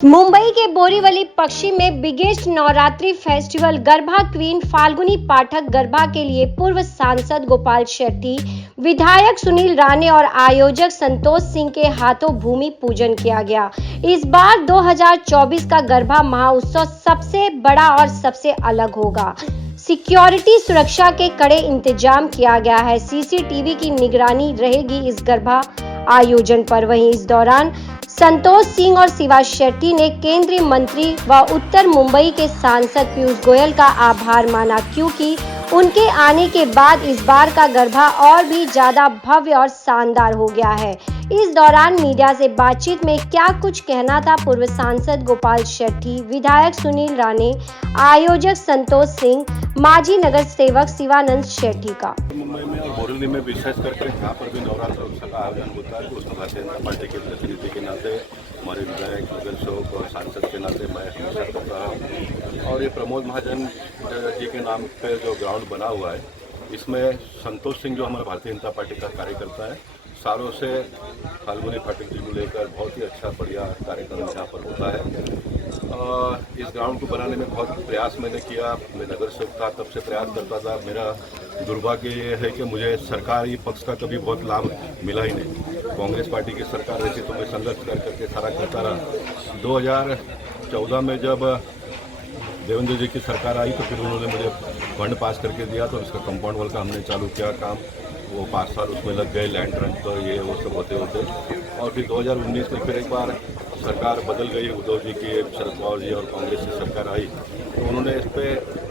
मुंबई के बोरीवली पश्चिम में biggest Navratri festival garba queen Falguni Pathak garba के लिए पूर्व सांसद गोपाल शेट्टी, विधायक सुनील राणे और आयोजक संतोष सिंह के हाथों भूमि पूजन किया गया। इस बार 2024 का गरबा महोत्सव सबसे बड़ा और सबसे अलग होगा। सिक्योरिटी सुरक्षा के कड़े इंतजाम किया गया है। सीसीटीवी की निगरानी रहेगी इस गरबा आयोजन पर। वहीं इस दौरान संतोष सिंह और शिवा शेट्टी ने केंद्रीय मंत्री व उत्तर मुंबई के सांसद पीयूष गोयल का आभार माना, क्योंकि उनके आने के बाद इस बार का गरबा और भी ज्यादा भव्य और शानदार हो गया है। इस दौरान मीडिया से बातचीत में क्या कुछ कहना था पूर्व सांसद गोपाल शेट्टी, विधायक सुनील राणे, आयोजक संतोष सिंह, माजी नगर सेवक शिवानंद शेट्टी का। मुंबई में और बोरीवली में विशेष करके यहाँ पर भी नवरात्र उत्सव का आयोजन होता है। उसमें भारतीय जनता पार्टी के प्रतिनिधि के नाते, हमारे विधायक नगर सेवक और सांसद के नाते मैं हमेशा करता रहा हूँ। और ये प्रमोद महाजन जी के नाम पे जो ग्राउंड बना हुआ है, इसमें संतोष सिंह जो हमारे भारतीय जनता पार्टी का कार्यकर्ता है, सालों से फाल्गुनी पाठक जी को लेकर बहुत ही अच्छा बढ़िया कार्यक्रम यहाँ पर होता है। इस ग्राउंड को बनाने में बहुत प्रयास मैंने किया। मैं नगर सेवक था, तब से प्रयास करता था। मेरा दुर्भाग्य ये है कि मुझे सरकारी पक्ष का कभी बहुत लाभ मिला ही नहीं। कांग्रेस पार्टी की सरकार रहती तो मैं संघर्ष करके सारा करता रहा। 2014 में जब देवेंद्र जी की सरकार आई तो फिर उन्होंने मुझे फंड पास करके दिया, तो इसका कंपाउंड वॉल का हमने चालू किया काम। वो 5 साल उसमें लग गए, लैंड ट्रांसफर ये वो सब होते होते। और फिर 2019 में फिर एक बार सरकार बदल गई, उद्धव जी की, शरद पवार जी और कांग्रेस की सरकार आई, तो उन्होंने इस पर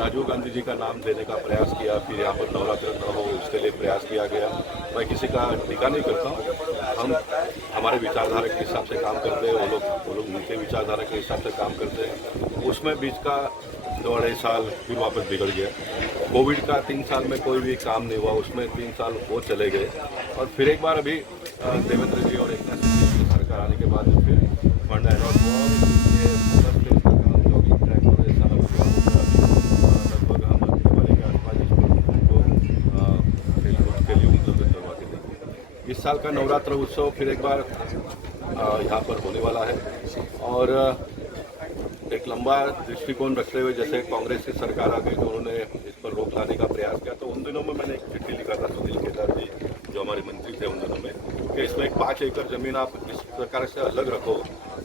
राजीव गांधी जी का नाम देने का प्रयास किया। फिर यहाँ पर नवरात्र न हो उसके लिए प्रयास किया गया। मैं किसी का टीका नहीं करता हूँ, हम हमारे विचारधारा के हिसाब से काम करते हैं, वो लोग उनके विचारधारा के हिसाब से काम करते हैं। उसमें बीच का 2-2.5 साल फिर वापस बिगड़ गया। कोविड का 3 साल में कोई भी काम नहीं हुआ, उसमें 3 साल वो चले गए। और फिर एक बार अभी देवेंद्र जी और एकनाथ शिंदे की सरकार आने के बाद फिर फंड अलॉट हुआ और ये काम जॉगिंग ट्रैक और ये सारा लगभग हम दिवाली के आसपास इसको के लिए उपलब्ध करवा के देंगे। इस साल का नवरात्र उत्सव फिर एक बार यहाँ पर होने वाला है। और एक लंबा दृष्टिकोण रखते हुए, जैसे कांग्रेस की सरकार आ गई तो उन्होंने इस पर रोक लाने का प्रयास किया, तो उन दिनों में मैंने एक चिट्ठी लिखा था सुनील केदार जी जो हमारे मंत्री थे उन दिनों में, कि इसमें 5 एकड़ जमीन आप इस प्रकार से अलग रखो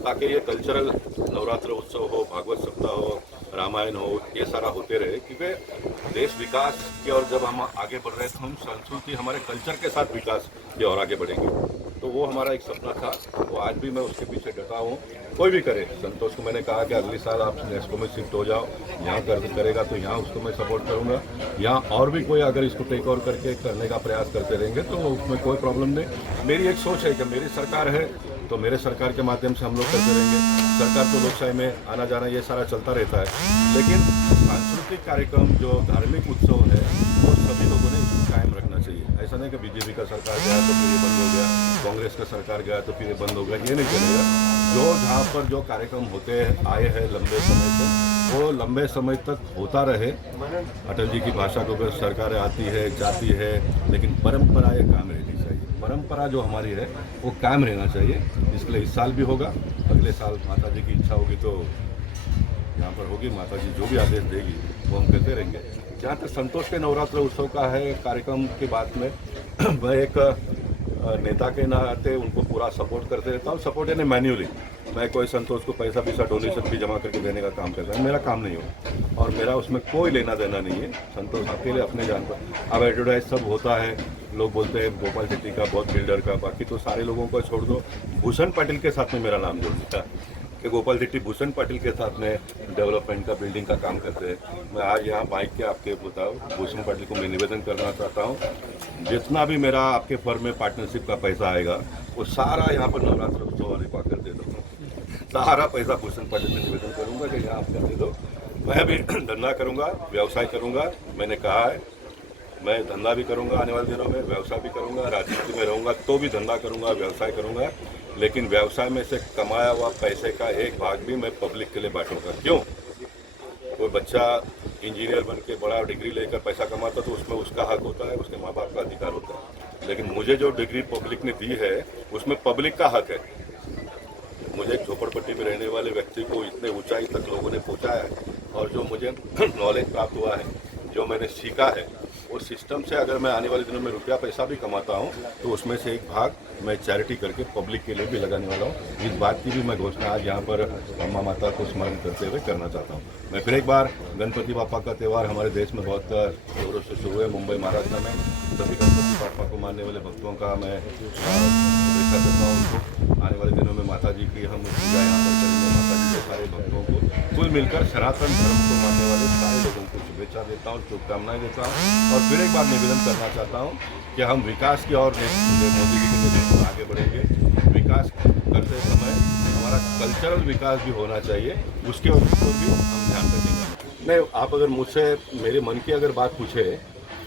ताकि ये कल्चरल नवरात्र उत्सव हो, भागवत सप्ताह हो, रामायण हो, ये सारा होते रहे। क्योंकि देश विकास की ओर जब हम आगे बढ़ रहे हैं तो हम संस्कृति, हमारे कल्चर के साथ विकास की ओर आगे बढ़ेंगे। तो वो हमारा एक सपना था, तो आज भी मैं उसके पीछे डटा हूँ। कोई भी करे, संतोष को मैंने कहा कि अगले साल आप नेस्को में शिफ्ट हो जाओ, यहाँ करेगा तो यहाँ उसको मैं सपोर्ट करूँगा। यहाँ और भी कोई अगर इसको टेक ओवर करके करने का प्रयास करते रहेंगे तो उसमें कोई प्रॉब्लम नहीं। मेरी एक सोच है कि मेरी सरकार है तो मेरे सरकार के माध्यम से हम लोग करते रहेंगे। सरकार तो लोकशाही में आना जाना ये सारा चलता रहता है, लेकिन सांस्कृतिक कार्यक्रम जो धार्मिक उत्सव है वो सभी लोगों ने इसको कायम रखना चाहिए। ऐसा नहीं कि बीजेपी का सरकार गया तो फिर ये बंद हो गया, कांग्रेस का सरकार गया तो फिर ये बंद हो गया, ये नहीं चलेगा। जो जहाँ पर जो कार्यक्रम होते आए हैं लंबे समय से, वो लंबे समय तक होता रहे। अटल जी की भाषा को अगर सरकारें आती है जाती है, लेकिन परंपरा ये कायम रहनी चाहिए। परंपरा जो हमारी है वो कायम रहना चाहिए। इसके लिए इस साल भी होगा, अगले साल माता जी की इच्छा होगी तो यहाँ पर होगी। माता जी जो भी आदेश देगी वो हम करते रहेंगे। जहाँ तक संतोष के नवरात्र उत्सव का है कार्यक्रम की बात में, मैं एक नेता के नाते उनको पूरा सपोर्ट करते रहता हूँ। सपोर्ट यानी मैन्युअली, मैं कोई संतोष को पैसा डोनेशन भी जमा करके देने का काम करता है, मेरा काम नहीं हो और मेरा उसमें कोई लेना देना नहीं है। संतोष अकेले अपने जान पर, अब एडवर्टाइज सब होता है, लोग बोलते हैं गोपाल शेट्टी का, बहुत बिल्डर का, बाकी तो सारे लोगों को छोड़ दो। भूषण पाटिल के साथ में मेरा नाम जोड़ दिया कि गोपाल शेट्टी भूषण पाटिल के साथ में डेवलपमेंट का, बिल्डिंग का काम करते हैं। मैं आज यहाँ बाइक के आपके बताओ भूषण पाटिल को मैं निवेदन करना चाहता हूँ, जितना भी मेरा आपके फर्म में पार्टनरशिप का पैसा आएगा वो सारा यहाँ पर नवरात्र उत्सव वाले को कर दे दो। सारा पैसा भूषण पाटिल से निवेदन करूँगा कि यहाँ आप कर दे दो। मैं भी धंधा करूँगा, व्यवसाय करूँगा। मैंने कहा है मैं धंधा भी करूँगा, आने वाले दिनों में व्यवसाय भी करूँगा। राजनीति में रहूँगा तो भी धंधा करूँगा, व्यवसाय करूँगा, लेकिन व्यवसाय में से कमाया हुआ पैसे का एक भाग भी मैं पब्लिक के लिए बांटूंगा। क्यों? कोई बच्चा इंजीनियर बन के बड़ा डिग्री लेकर पैसा कमाता तो उसमें उसका हक होता है, उसके माँ बाप का अधिकार होता है, लेकिन मुझे जो डिग्री पब्लिक ने दी है उसमें पब्लिक का हक है। मुझे एक झोपड़पट्टी में रहने वाले व्यक्ति को इतने ऊंचाई तक लोगों ने पहुंचाया है, और जो मुझे नॉलेज प्राप्त हुआ है, जो मैंने सीखा है, उस सिस्टम से अगर मैं आने वाले दिनों में रुपया पैसा भी कमाता हूँ तो उसमें से एक भाग मैं चैरिटी करके पब्लिक के लिए भी लगाने वाला हूँ। इस बात की भी मैं घोषणा आज यहाँ पर अम्मा माता को स्मरण करते हुए करना चाहता हूँ। मैं फिर एक बार गणपति बापा का त्यौहार हमारे देश में बहुत जोरों से शुरू है। मुंबई महाराष्ट्र में सभी गणपति बापा को मानने वाले भक्तों का मैं शुभेच्छा देता हूँ। उनको आने वाले दिनों में माता जी की हम पूजा यहाँ पर करेंगे। माता जी के सारे भक्तों को कुल मिलकर सनातन धर्म को मानने वाले सारे लोगों को शुभेच्छा देता हूँ, शुभकामनाएं देता हूँ। और फिर एक बार निवेदन करना चाहता हूँ कि हम विकास की ओर मोदी जी के नेतृत्व में आगे बढ़ेंगे। विकास करते समय हमारा कल्चरल विकास भी होना चाहिए, उसके ऊपर भी हम ध्यान रखेंगे। नहीं, आप अगर मुझसे मेरे मन की अगर बात पूछे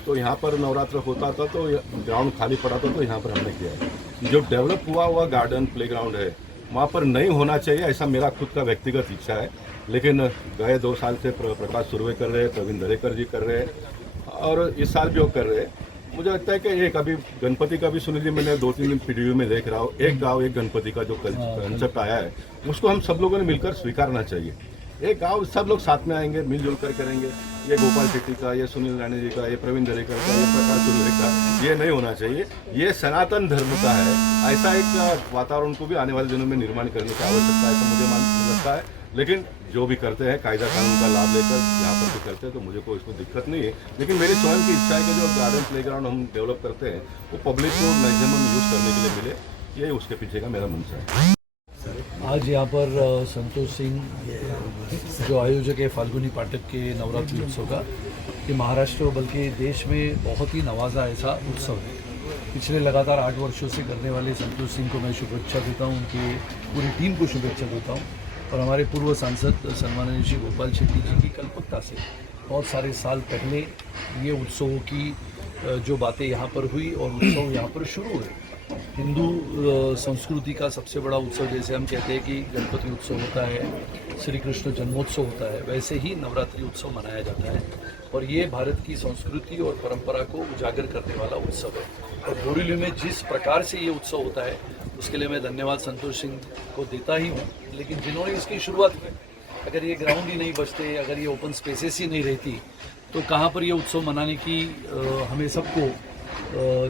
तो यहाँ पर नवरात्र होता था तो ग्राउंड खाली पड़ा था, तो यहाँ पर हमने किया है। जो डेवलप हुआ गार्डन प्लेग्राउंड है वहाँ पर नहीं होना चाहिए, ऐसा मेरा खुद का व्यक्तिगत इच्छा है। लेकिन गए 2 साल से प्रकाश सुर्वे कर रहे हैं, प्रवीण दरेकर जी कर रहे हैं, और इस साल भी वो कर रहे हैं। मुझे लगता है कि एक अभी गणपति का भी सुन लीजिए, मैंने 2-3 दिन पीडीयू में देख रहा हूँ, एक गांव एक गणपति का जो कंसेप्ट आया है उसको हम सब लोगों ने मिलकर स्वीकारना चाहिए। एक गांव सब लोग साथ में आएंगे, मिलजुल कर करेंगे। ये गोपाल शेट्टी का, ये सुनील राणे जी का, ये प्रवीण दरेकर का, ये प्रकाश सुर्वे का, ये नहीं होना चाहिए। ये सनातन धर्म का है। ऐसा एक वातावरण को भी आने वाले दिनों में निर्माण करने की आवश्यकता है, ऐसा मुझे लगता है। लेकिन जो भी करते हैं कायदा कानून का लाभ लेकर यहाँ पर भी करते हैं, तो मुझे कोई इसमें दिक्कत नहीं है। लेकिन मेरी स्वयं की इच्छा है कि जो गार्डन प्लेग्राउंड हम डेवलप करते हैं वो पब्लिक को मैक्सिमम यूज़ करने के लिए मिले, ये उसके पीछे का मेरा मंशा है। आज यहाँ पर संतोष सिंह जो आयोजक है फाल्गुनी पाठक के नवरात्रि उत्सव का, ये महाराष्ट्र बल्कि देश में बहुत ही नवाजा ऐसा उत्सव है। पिछले लगातार 8 वर्षों से करने वाले संतोष सिंह को मैं शुभेच्छा देता हूँ, उनकी पूरी टीम को शुभेच्छा देता हूँ। और हमारे पूर्व सांसद सन्माननीय श्री गोपाल शेट्टी जी की कल्पकता से बहुत सारे साल पहले ये उत्सवों की जो बातें यहाँ पर हुई और उत्सव यहाँ पर शुरू हुए। हिंदू संस्कृति का सबसे बड़ा उत्सव, जैसे हम कहते हैं कि गणपति उत्सव होता है, श्री कृष्ण जन्मोत्सव होता है, वैसे ही नवरात्रि उत्सव मनाया जाता है। और ये भारत की संस्कृति और परंपरा को उजागर करने वाला उत्सव है। और बोरीवली में जिस प्रकार से ये उत्सव होता है उसके लिए मैं धन्यवाद संतोष सिंह को देता ही हूँ। लेकिन जिन्होंने इसकी शुरुआत की, अगर ये ग्राउंड ही नहीं बचते, अगर ये ओपन स्पेसेस ही नहीं रहती, तो कहाँ पर ये उत्सव मनाने की हमें सबको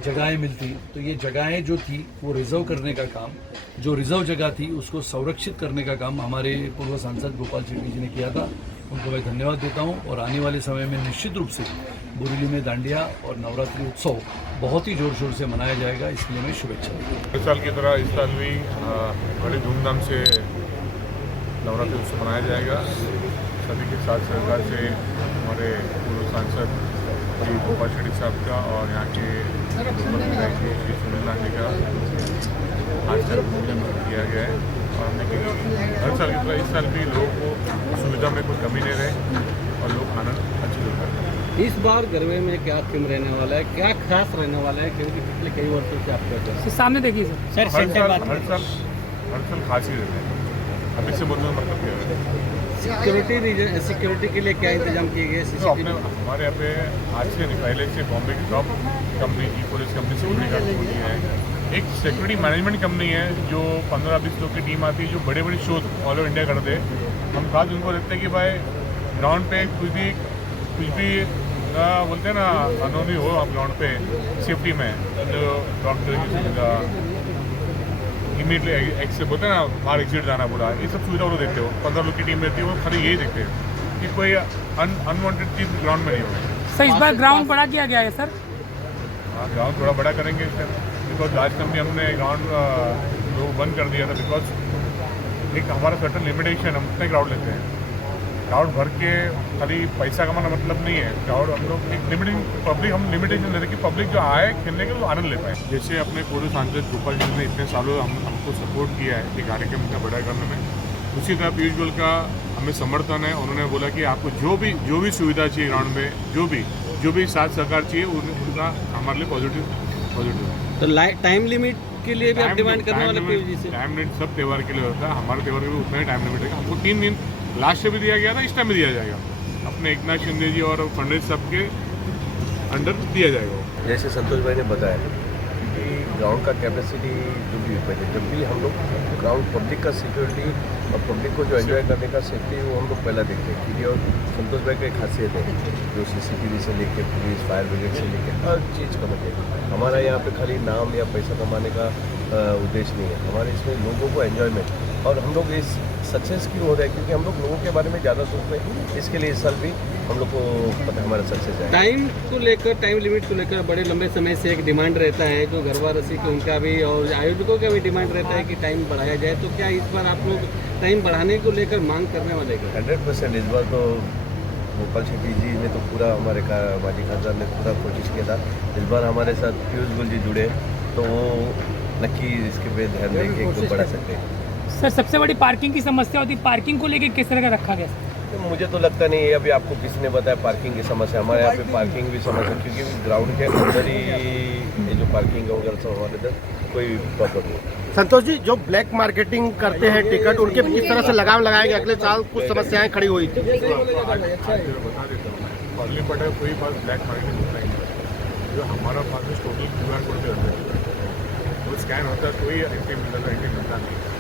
जगहें मिलती। तो ये जगहें जो थी वो रिजर्व करने का काम, जो रिजर्व जगह थी उसको संरक्षित करने का काम हमारे पूर्व सांसद गोपाल शेट्टी जी ने किया था। उनको मैं धन्यवाद देता हूँ। और आने वाले समय में निश्चित रूप से बोरीवली में दांडिया और नवरात्रि उत्सव बहुत ही जोर शोर से मनाया जाएगा, इसके लिए मैं शुभेच्छा देता हूँ। इस साल की तरह इस साल भी बड़ी धूमधाम से नवरात्रि उत्सव मनाया जाएगा। सभी के साथ सहकार से हमारे पूर्व सांसद श्री गोपाल शेट्टी साहब का और यहाँ के विधायक श्री सुनील राणे का आज तक पूजन किया गया है। और हमने हर साल की तरह इस साल भी लोगों को सुविधा में कोई कमी नहीं रहे और लोग आनंद अच्छे से कर रहे हैं। इस बार गरबे में क्या थीम रहने वाला है, क्या खास रहने वाला है, क्योंकि पिछले कई वर्षों से आप करते हैं? सामने देखिए सर। हर साल खास ही रहते हैं। अभी से बोलने का मतलब क्या है? सिक्योरिटी के लिए क्या इंतजाम किए गए? तो अपने हमारे यहाँ पे आज से नहीं, पहले से बॉम्बे की टॉप कंपनी ई पुलिस कंपनी सिक्योरिटी गार्ड होती है। एक सिक्योरिटी मैनेजमेंट कंपनी है जो 15-20 लोग की टीम आती है, जो बड़े बड़े शोध ऑल ओवर इंडिया करते हैं। हम खास उनको देखते हैं कि भाई ग्राउंड पे कुछ भी बोलते हैं ना अनहोनी हो, आप ग्राउंड पे सेफ्टी में जो डॉक्टर की सुविधा, इमीडिएटली एक्सेप्ट होते हैं ना, बाहर एग्जिट जाना बोला, ये सब सुविधा वो देखते हो। 15 लोग की टीम रहती है, वो खाली यही देखते हैं कि कोई अनवांटेड चीज़ ग्राउंड में नहीं हो। सर इस बार ग्राउंड बड़ा किया गया है सर? हाँ, ग्राउंड थोड़ा बड़ा करेंगे सर, बिकॉज लास्ट टाइम भी हमने ग्राउंड लोग बंद कर दिया था। बिकॉज एक हमारा सर्टन लिमिटेशन, हम उतने क्राउड लेते हैं। क्राउड भर के खाली पैसा कमाना मतलब नहीं है। क्राउड हम लोग एक लिमिटिंग पब्लिक, हम लिमिटेशन देते कि पब्लिक जो आए खेलने के वो आनंद ले पाए। जैसे अपने पूर्व सांसद गोपाल जी ने इतने सालों हमको सपोर्ट किया है कि कार्यक्रम इतना बड़ा करने में, उसी तरह पीयूष गोयल का हमें समर्थन है। उन्होंने बोला कि आपको जो भी सुविधा चाहिए ग्राउंड में, जो भी साथ सहकार चाहिए, उनका हमारे लिए पॉजिटिव है। तो टाइम लिमिट के लिए भी आप डिमांड करने वाले पीयूष जी से? टाइम लिमिट सब त्यौहार के लिए होता है, हमारे त्यौहार के भी उतना ही टाइम लिमिट है। हमको 3 दिन लास्ट से भी दिया गया था, इस टाइम भी दिया जाएगा। अपने एकनाथ शिंदे जी और फडणवीस साहब के अंडर दिया जाएगा। जैसे संतोष भाई ने बताया कि ग्राउंड का कैपेसिटी जो भी पहले जब भी हम लोग ग्राउंड पब्लिक का सिक्योरिटी और पब्लिक को जो एंजॉय करने का सेफ्टी वो हम लोग पहला देखते हैं क्योंकि और संतोष भाई की एक खासियत है जो CCTV से लेके पुलिस फायर ब्रिगेड से लेके हर चीज़ का मतलब हमारा यहाँ पे खाली नाम या पैसा कमाने का उद्देश्य नहीं है। हमारे इसमें लोगों को एंजॉयमेंट और हम लोग इस सक्सेस क्यों हो रहा है क्योंकि हम लोग लोगों के बारे में ज़्यादा सोचते हैं। इसके लिए इस साल भी हम लोग को पता है हमारा सक्सेस है। टाइम को लेकर, टाइम लिमिट को लेकर बड़े लंबे समय से एक डिमांड रहता है जो गरबा रसिक उनका भी और आयोजकों का भी डिमांड रहता है कि टाइम बढ़ाया जाए। तो क्या इस बार आप लोग टाइम बढ़ाने को लेकर मांग करने वाले हैं? 100% इस बार तो गोपाल शेट्टी जी ने तो पूरा हमारे माजी खासदार ने पूरा कोशिश किया था। इस बार हमारे साथ पीयूष गोयल जी जुड़े तो वो नक्की इसके पे ध्यान देके एक तो बढ़ा सकते हैं। सर सबसे बड़ी पार्किंग की समस्या होती है, पार्किंग को लेकर किस तरह का रखा गया? तो मुझे तो लगता नहीं है अभी आपको किसी ने बताया पार्किंग की समस्या। हमारे यहाँ पे पार्किंग भी समस्या क्योंकि ग्राउंड के अंदर ही ये जो पार्किंग है वगैरह सब हमारे इधर कोई प्रॉब्लम नहीं। संतोष जी, जो ब्लैक मार्केटिंग करते हैं टिकट उनके किस तरह से लगाम लगाएंगे? अगले साल कुछ समस्याएं खड़ी हुई थी। बता देता हूँ फॉरली पटा कोई पास ब्लैक मार्केटिंग होता ही नहीं। जो हमारा पास टोटल QR कोड पे होता है वो स्कैन होता है, कोई एंट्री मिलता नहीं।